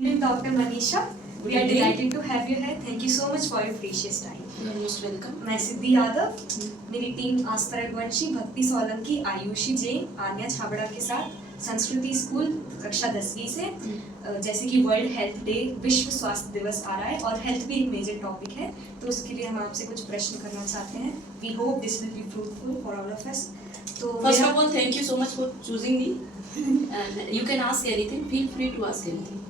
Dr. Manisha, we are delighted to have you here. Thank you so much for your precious time. You are most welcome. मैं सिद्धि यादव, मेरी team आस्था रघुवंशी, भक्ति सोलंकी, आयुषी जैन, आन्या छाबड़ा के साथ संस्कृति school कक्षा 10वीं से जैसे कि वर्ल्ड हेल्थ डे, विश्व स्वास्थ्य दिवस आ रहा है और हेल्थ भी एक मेजर टॉपिक है, तो उसके लिए हम आपसे कुछ प्रश्न करना चाहते हैं. We hope this will be fruitful for all of us. तो First of all, thank you so much for choosing me. And you can ask anything. Feel free to ask anything.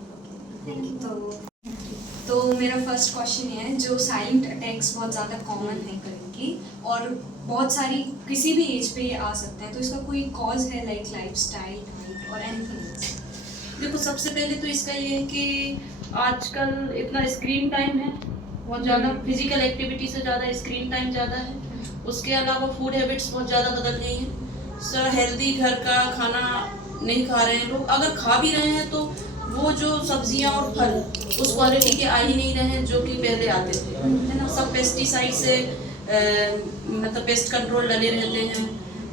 तो मेरा फर्स्ट क्वेश्चन ये है, जो silent attacks बहुत ज़्यादा common है currently और बहुत सारी किसी भी एज पे ये आ सकते हैं, तो इसका कोई कॉज है लाइक लाइफस्टाइल, डाइट और एनीथिंग? देखो, सबसे पहले तो इसका ये है कि आजकल इतना स्क्रीन टाइम है बहुत ज़्यादा, फिजिकल एक्टिविटी से ज़्यादा स्क्रीन टाइम ज़्यादा है. उसके अलावा फूड हैबिट्स बहुत ज़्यादा बदल रही हैं. सर हेल्दी घर का खाना नहीं खा रहे हैं लोग. अगर खा भी रहे हैं तो वो जो सब्जियां और फल उस क्वालिटी के आ ही नहीं रहे हैं जो कि पहले आते थे, है ना. सब पेस्टिसाइड से मतलब पेस्ट कंट्रोल डले रहते हैं,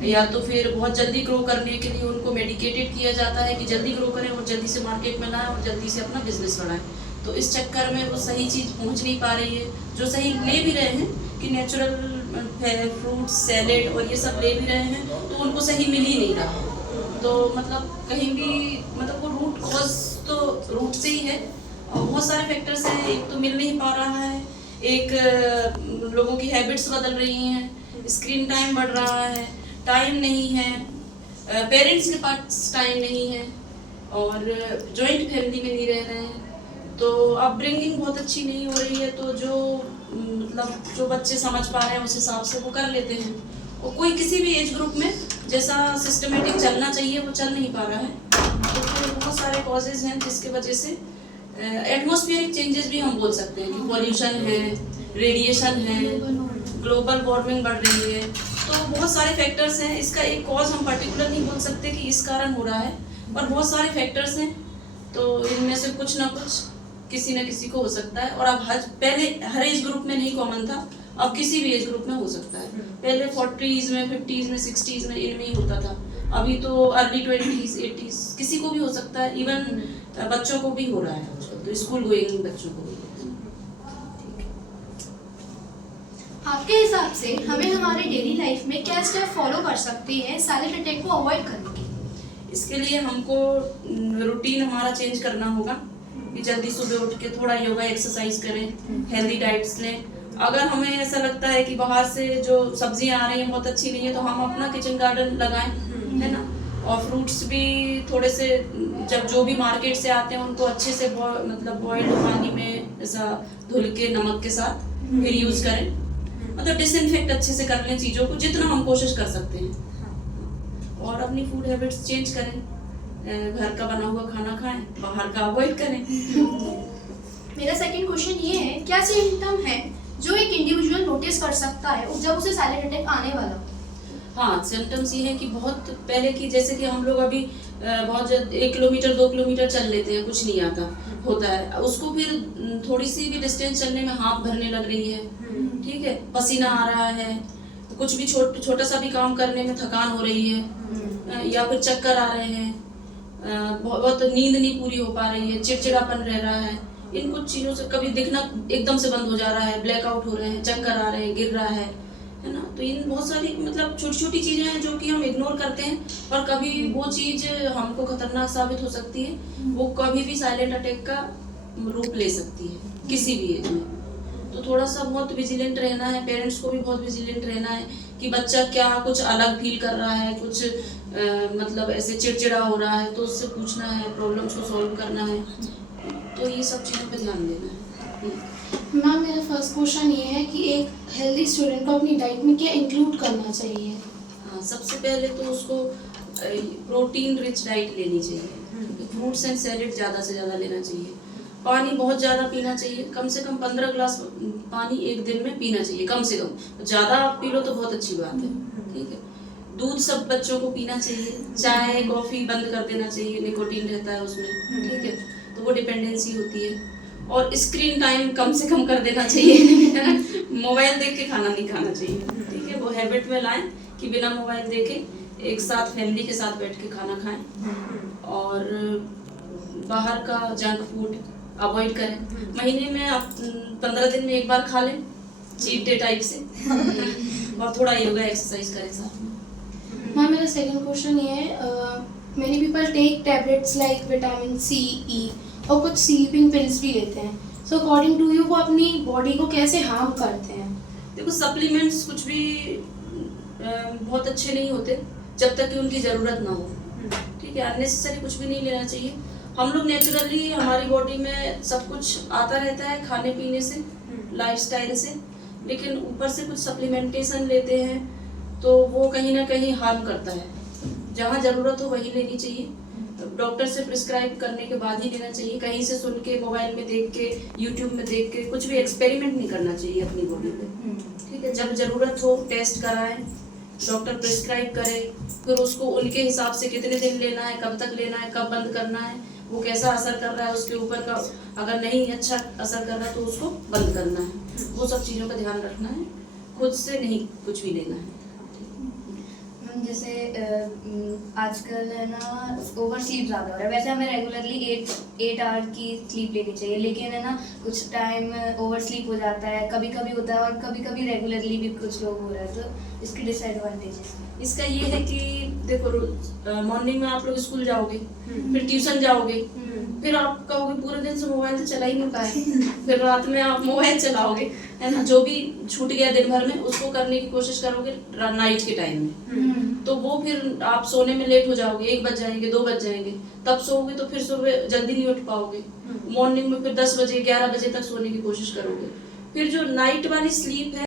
या तो फिर बहुत जल्दी ग्रो करने के लिए उनको मेडिकेटेड किया जाता है कि जल्दी ग्रो करें और जल्दी से मार्केट में लाएं और जल्दी से अपना बिजनेस बढ़ाएं. तो इस चक्कर में वो सही चीज़ पहुंच नहीं पा रही है. जो सही ले भी रहे हैं कि नेचुरल फ्रूट सैलेड और ये सब ले भी रहे हैं, तो उनको सही मिल ही नहीं रहा. तो मतलब कहीं भी मतलब वो रूट कॉज तो रूट से ही है और बहुत सारे फैक्टर्स हैं. एक तो मिल नहीं पा रहा है, एक लोगों की हैबिट्स बदल रही हैं, स्क्रीन टाइम बढ़ रहा है, टाइम नहीं है, पेरेंट्स के पास टाइम नहीं है और जॉइंट फैमिली में नहीं रह रहे हैं, तो अपब्रिंगिंग बहुत अच्छी नहीं हो रही है. तो जो मतलब जो बच्चे समझ पा रहे हैं उस हिसाब से वो कर लेते हैं, और कोई किसी भी एज ग्रुप में जैसा सिस्टमेटिक चलना चाहिए वो चल नहीं पा रहा है. तो फिर बहुत सारे कॉजेज हैं जिसके वजह से एटमॉस्फेरिक चेंजेस भी हम बोल सकते हैं कि पॉल्यूशन है, रेडिएशन है, ग्लोबल वार्मिंग बढ़ रही है. तो बहुत सारे फैक्टर्स हैं. इसका एक कॉज हम पर्टिकुलर नहीं बोल सकते कि इस कारण हो रहा है, पर बहुत सारे फैक्टर्स हैं. तो इनमें से कुछ ना कुछ किसी न किसी को हो सकता है. और अब पहले हर एज ग्रुप में नहीं कॉमन था, अब किसी भी एज ग्रुप में हो सकता है. पहले 40s में, 50s में, 60s में इनमें ही होता था. अभी तो अर्ली 20s 80s किसी को भी हो सकता है. इवन बच्चों को भी हो रहा है आजकल, तो स्कूल गोइंग बच्चों को भी. आपके हिसाब से हमें हमारे डेली लाइफ में क्या स्टेप फॉलो कर सकते हैं साइलेंट अटैक को अवॉइड करने के? इसके लिए हमको रूटीन हमारा चेंज करना होगा कि जल्दी सुबह उठ के थोड़ा योगा एक्सरसाइज करें, हेल्दी डाइट्स लें. अगर हमें ऐसा लगता है कि बाहर से जो सब्जियां आ रही हैं बहुत अच्छी नहीं है, तो हम अपना किचन गार्डन लगाएं, है ना. और फ्रूट्स भी थोड़े से जब जो भी मार्केट से आते हैं उनको अच्छे से मतलब बॉइल्ड पानी में ऐसा धुल के नमक के साथ फिर यूज करें. मतलब डिसइंफेक्ट अच्छे से कर लें चीज़ों को जितना हम कोशिश कर सकते हैं. और अपनी फूड हैबिट्स चेंज करें, घर का बना हुआ खाना खाएं, बाहर का अवॉइड करें. मेरा सेकंड क्वेश्चन ये है, क्या सिम्टम है जो एक इंडिविजुअल नोटिस कर सकता है जब उसे साइलेंट अटैक आने वाला हो? हाँ, सिम्टम्स ये है कि बहुत पहले की जैसे कि हम लोग अभी बहुत 1 किलोमीटर 2 किलोमीटर चल लेते हैं, कुछ नहीं आता होता है. उसको फिर थोड़ी सी भी डिस्टेंस चलने में हाथ भरने लग रही है, ठीक है, पसीना आ रहा है, कुछ भी छोटा सा भी काम करने में थकान हो रही है, या फिर चक्कर आ रहे हैं, बहुत नींद नहीं पूरी हो पा रही है, चिड़चिड़ापन रह रहा है. इन कुछ चीज़ों से कभी दिखना एकदम से बंद हो जा रहा है, ब्लैकआउट हो रहे हैं, चक्कर आ रहे हैं, गिर रहा है ना. तो इन बहुत सारी मतलब छोटी छोटी चीज़ें हैं जो कि हम इग्नोर करते हैं, पर कभी वो चीज़ हमको खतरनाक साबित हो सकती है. वो कभी भी साइलेंट अटैक का रूप ले सकती है किसी भी एज में. तो थोड़ा सा बहुत विजिलेंट रहना है, पेरेंट्स को भी बहुत विजिलेंट रहना है कि बच्चा क्या कुछ अलग फील कर रहा है, कुछ मतलब ऐसे चिड़चिड़ा हो रहा है, तो उससे पूछना है, प्रॉब्लम्स को सॉल्व करना है. तो ये सब चीज़ों पर ध्यान देना है. मैम, मेरा फर्स्ट क्वेश्चन ये है कि एक हेल्दी स्टूडेंट को अपनी डाइट में क्या इंक्लूड करना चाहिए? हाँ, सबसे पहले तो उसको प्रोटीन रिच डाइट लेनी चाहिए. फ्रूट्स एंड सैलेड ज़्यादा से ज़्यादा लेना चाहिए. पानी बहुत ज़्यादा पीना चाहिए, कम से कम 15 ग्लास पानी एक दिन में पीना चाहिए कम से कम. ज़्यादा आप पी लो तो बहुत अच्छी बात है, ठीक है. दूध सब बच्चों को पीना चाहिए. चाय कॉफ़ी बंद कर देना चाहिए, निकोटीन रहता है उसमें, ठीक है, तो वो डिपेंडेंसी होती है. और स्क्रीन टाइम कम से कम कर देना चाहिए. मोबाइल देख के खाना नहीं खाना चाहिए, ठीक है. वो हैबिट में लाएं कि बिना मोबाइल देखे एक साथ फैमिली के साथ बैठ के खाना खाएं. और बाहर का जंक फूड अवॉइड करें। महीने में आप 15 दिन में एक बार खा लें, चीट डे टाइप से। और थोड़ा योगा एक्सरसाइज करें साथ में। मैम मेरा सेकंड क्वेश्चन ये है, many people take tablets like vitamin C, E और कुछ स्लीपिंग पिल्स भी लेते हैं। सो अकॉर्डिंग टू यू वो अपनी बॉडी को कैसे हार्म करते हैं? देखो, सप्लीमेंट्स कुछ भी बहुत अच्छे नहीं होते जब तक कि उनकी ज़रूरत ना हो। ठीक है, अननेसेसरी कुछ भी नहीं लेना चाहिए। हम लोग नेचुरली हमारी बॉडी में सब कुछ आता रहता है खाने पीने से, लाइफस्टाइल से, लेकिन ऊपर से कुछ सप्लीमेंटेशन लेते हैं तो वो कहीं ना कहीं हार्म करता है। जहाँ ज़रूरत हो वही लेनी चाहिए, डॉक्टर से प्रिस्क्राइब करने के बाद ही लेना चाहिए। कहीं से सुन के, मोबाइल में देख के, यूट्यूब में देख के कुछ भी एक्सपेरिमेंट नहीं करना चाहिए अपनी बॉडी पे। ठीक है, जब ज़रूरत हो टेस्ट कराएं, डॉक्टर प्रिस्क्राइब करे, फिर उसको उनके हिसाब से कितने दिन लेना है, कब तक लेना है, कब बंद करना है, वो कैसा असर कर रहा है उसके ऊपर का, अगर नहीं अच्छा असर कर रहा तो उसको बंद करना है। वो सब चीज़ों का ध्यान रखना है, खुद से नहीं कुछ भी लेना है। जैसे आजकल है ना ओवर स्लीप ज़्यादा हो रहा है। वैसे हमें रेगुलरली 8 आवर की स्लीप लेनी चाहिए, लेकिन है ना कुछ टाइम ओवर स्लीप हो जाता है, कभी कभी होता है और कभी कभी रेगुलरली भी कुछ लोग हो रहा है। तो इसकी डिसएडवांटेजेस इसका ये है कि देखो, मॉर्निंग में आप लोग स्कूल जाओगे, फिर ट्यूशन जाओगे, फिर आप कहोगे पूरे दिन से मोबाइल तो चला ही नहीं पाए, फिर रात में आप मोबाइल चलाओगे, है ना। जो भी छूट गया दिन भर में उसको करने की कोशिश करोगे नाइट के टाइम में, तो वो फिर आप सोने में लेट हो जाओगे, 1 बज जाएंगे, 2 बज जाएंगे, तब सोओगे तो फिर सुबह जल्दी नहीं उठ पाओगे। मॉर्निंग में फिर 10 बजे 11 बजे तक सोने की कोशिश करोगे। फिर जो नाइट वाली स्लीप है